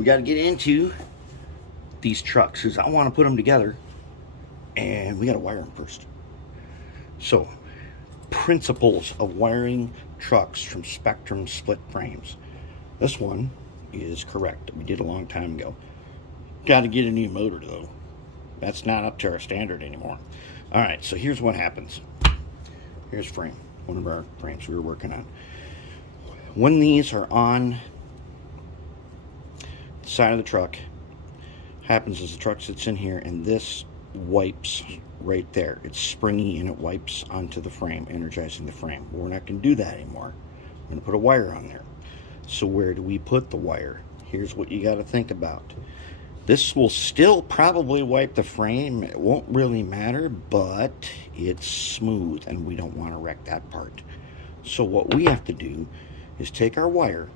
we got to get into these trucks because I want to put them together, and we got to wire them first. So, principles of wiring trucks from Spectrum split frames. This one is correct. We did a long time ago. Got to get a new motor though. That's not up to our standard anymore. All right, so here's what happens. Here's frame, one of our frames we were working on. When these are on the side of the truck, happens is the truck sits in here and this wipes right there. It's springy and it wipes onto the frame, energizing the frame. We're not going to do that anymore. We're going to put a wire on there. So where do we put the wire? Here's what you got to think about. This will still probably wipe the frame. It won't really matter, but it's smooth and we don't want to wreck that part. So what we have to do is take our wire,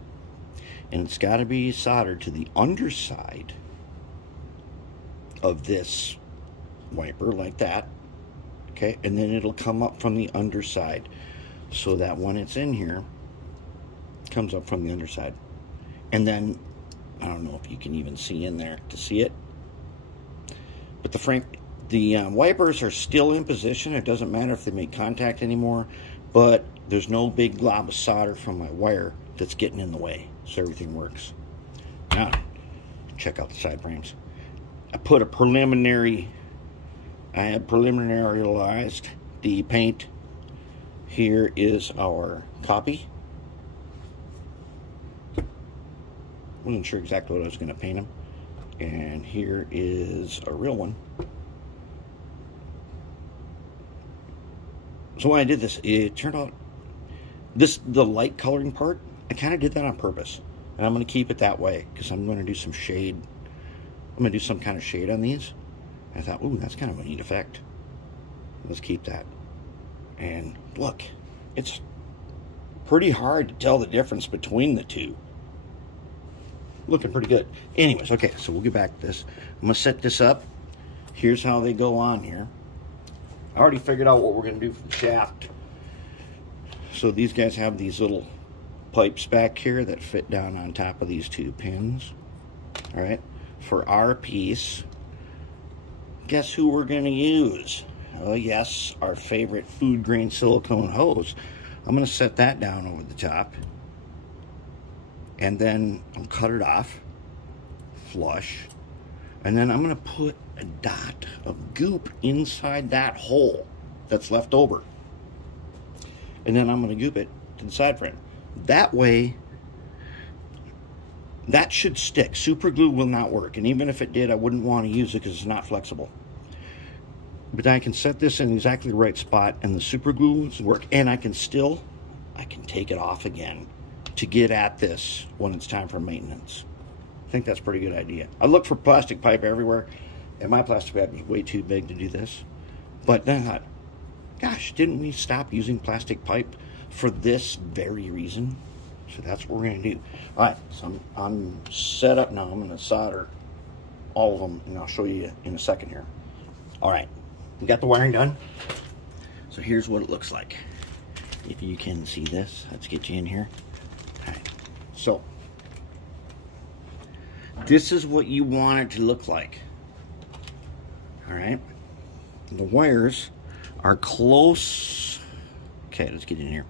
and it's got to be soldered to the underside of this wiper like that, okay, and then it'll come up from the underside so that when it's in here, it comes up from the underside. And then I don't know if you can even see in there to see it, but the wipers are still in position. It doesn't matter if they make contact anymore, but there's no big glob of solder from my wire that's getting in the way, so everything works. Now check out the side frames. I had preliminarized the paint. Here is our copy. Wasn't sure exactly what I was going to paint them. And here is a real one. So when I did this, it turned out the light coloring part, I kind of did that on purpose. And I'm going to keep it that way because I'm going to do some shade. I'm going to do some kind of shade on these. I thought, ooh, that's kind of a neat effect. Let's keep that. And look, it's pretty hard to tell the difference between the two. Looking pretty good. Anyways, okay, so we'll get back to this. I'm going to set this up. Here's how they go on here. I already figured out what we're going to do for the shaft. So these guys have these little pipes back here that fit down on top of these two pins. All right. For our piece, guess who we're going to use? Oh, yes, our favorite food grain silicone hose. I'm going to set that down over the top. And then I'll cut it off, flush. And then I'm going to put a dot of goop inside that hole that's left over. And then I'm going to goop it to the side frame. That way, that should stick. Super glue will not work. And even if it did, I wouldn't want to use it because it's not flexible. But I can set this in exactly the right spot and the super glue will work. And I can take it off again to get at this when it's time for maintenance. I think that's a pretty good idea. I looked for plastic pipe everywhere, and my plastic pipe was way too big to do this. But then I thought, gosh, didn't we stop using plastic pipe for this very reason? So that's what we're going to do. All right, so I'm set up now. I'm going to solder all of them, and I'll show you in a second here. All right, we got the wiring done. So here's what it looks like. If you can see this, let's get you in here. All right, so this is what you want it to look like. All right, the wires are close. Okay, let's get in here.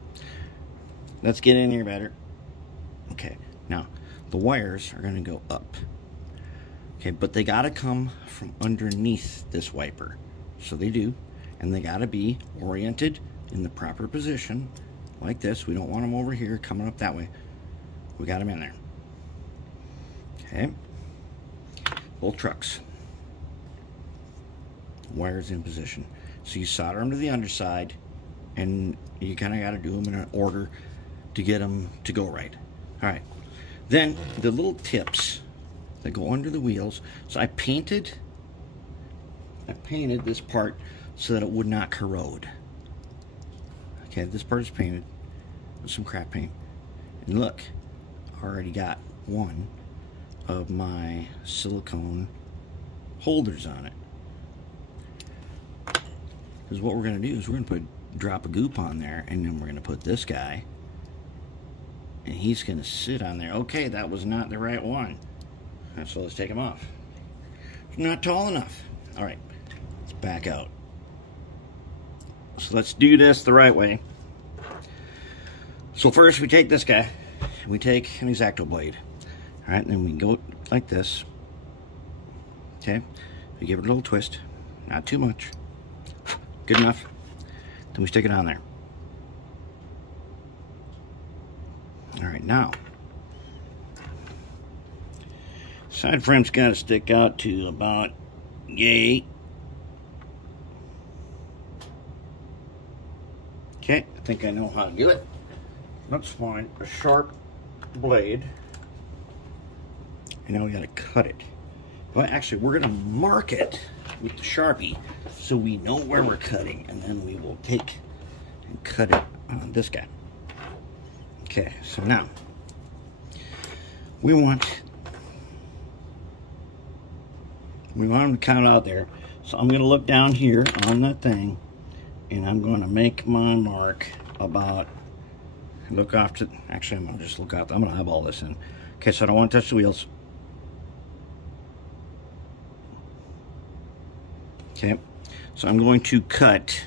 Let's get in here better. Okay, now the wires are going to go up. Okay, but they got to come from underneath this wiper. So they do, and they got to be oriented in the proper position like this. We don't want them over here coming up that way. We got them in there. Okay, both trucks. Wires in position. So you solder them to the underside, and you kind of got to do them in an order to get them to go right. All right, then the little tips that go under the wheels. So I painted this part so that it would not corrode. Okay, this part is painted with some crack paint, and look, I already got one of my silicone holders on it. Because what we're going to do is we're going to put a drop of goop on there, and then we're going to put this guy, and he's going to sit on there. Okay, that was not the right one. So let's take them off. Not tall enough. All right, let's back out. So let's do this the right way. So first we take this guy, and we take an X-Acto blade. All right, and then we go like this. Okay, we give it a little twist, not too much. Good enough. Then we stick it on there. All right, now side frame's got to stick out to about yay. Okay, I think I know how to do it. Let's find a sharp blade. And now we got to cut it. Well, actually, we're going to mark it with the Sharpie so we know where we're cutting, and then we will take and cut it on this guy. Okay, so now we want them to count out there. So I'm going to look down here on that thing, and I'm going to make my mark about, look off to, actually I'm going to just look out, I'm going to eyeball this in. Okay, so I don't want to touch the wheels. Okay, so I'm going to cut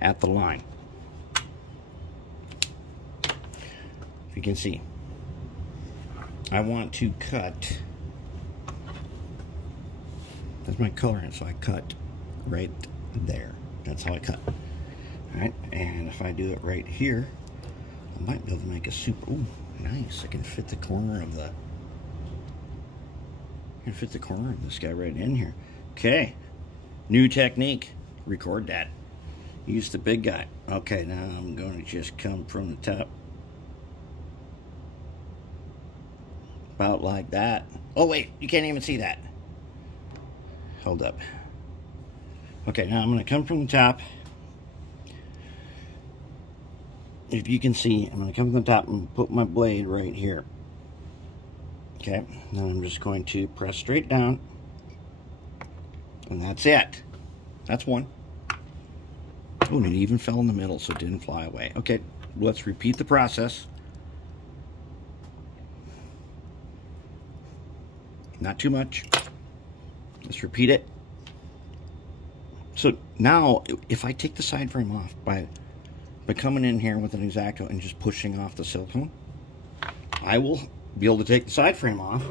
at the line. If you can see, I want to cut, that's my coloring, so I cut right there. That's how I cut. All right, and if I do it right here, I might be able to make a super, ooh, nice. I can fit the corner of the, this guy right in here. Okay, new technique, record that. Use the big guy. Okay, now I'm going to just come from the top. About like that. Oh wait, you can't even see that. Hold up. Okay, now I'm going to come from the top. If you can see, I'm going to come from the top and put my blade right here. Okay, then I'm just going to press straight down. And that's it. That's one. Oh, and it even fell in the middle, so it didn't fly away. Okay, let's repeat the process. Not too much. Let's repeat it. So now, if I take the side frame off by coming in here with an X-Acto and just pushing off the silicone, I will be able to take the side frame off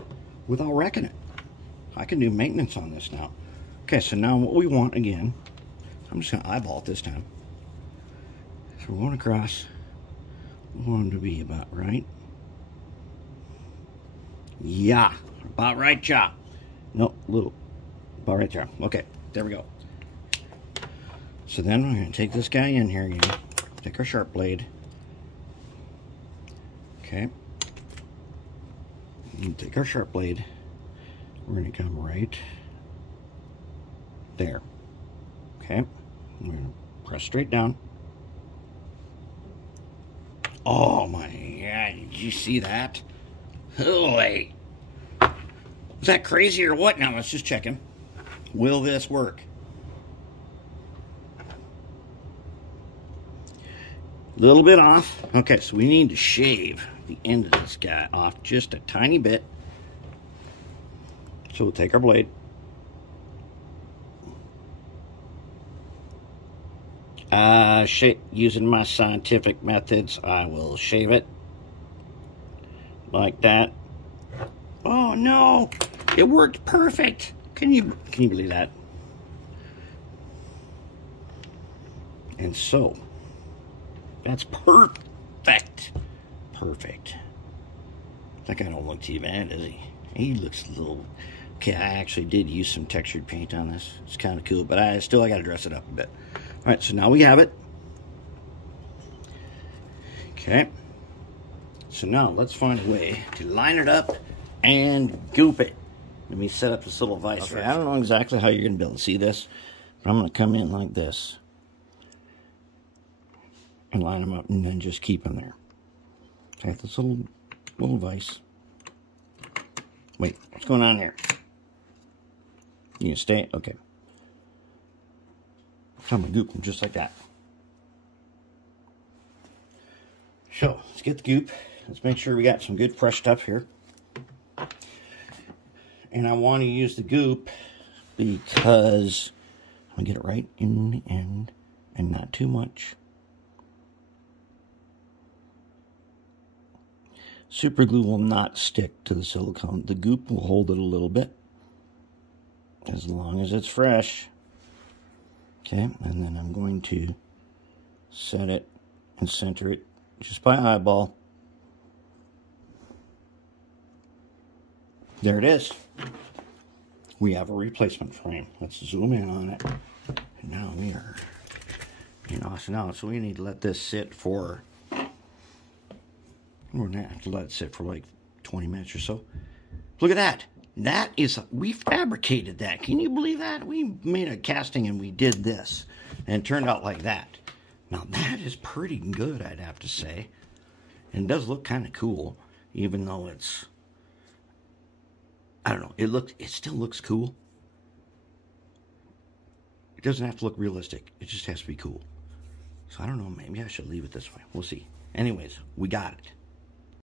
without wrecking it. I can do maintenance on this now. Okay, so now what we want again, I'm just going to eyeball it this time. So we're going across. We want them to be about right. Yeah, about right, chop. No, little. About right there. Okay, there we go. So then we're going to take this guy in here again. Take our sharp blade. Okay. And take our sharp blade. We're going to come right there. Okay. We're going to press straight down. Oh my God, did you see that? Holy. Is that crazy or what? Now let's just check him. Will this work? Little bit off. Okay, so we need to shave the end of this guy off just a tiny bit. So we'll take our blade. Using my scientific methods, I will shave it like that. Oh no, it worked perfect. Can you believe that? And so that's perfect. Perfect. That guy don't look too bad, does he? He looks a little. Okay, I actually did use some textured paint on this. It's kind of cool, but I got to dress it up a bit. All right, so now we have it. Okay. So now let's find a way to line it up and goop it. Let me set up this little vise. Okay, I don't know exactly how you're going to be able to see this, but I'm going to come in like this and line them up and then just keep them there. So I have this little vise. Wait, what's going on here? You can stay? Okay. I'm going to goop them just like that. So, let's get the goop. Let's make sure we got some good fresh stuff here. And I want to use the goop because I'll get it right in the end and not too much. Super glue will not stick to the silicone. The goop will hold it a little bit, as long as it's fresh. Okay, and then I'm going to set it and center it just by eyeball. There it is. We have a replacement frame. Let's zoom in on it. And now we are in awesome now. So we need to let this sit for, we're gonna have to let it sit for like 20 minutes or so. Look at that. That is, we fabricated that. Can you believe that? We made a casting and we did this. And it turned out like that. Now that is pretty good, I'd have to say. And it does look kind of cool, even though it's, I don't know, it still looks cool. It doesn't have to look realistic. It just has to be cool. So I don't know, maybe I should leave it this way. We'll see. Anyways, we got it.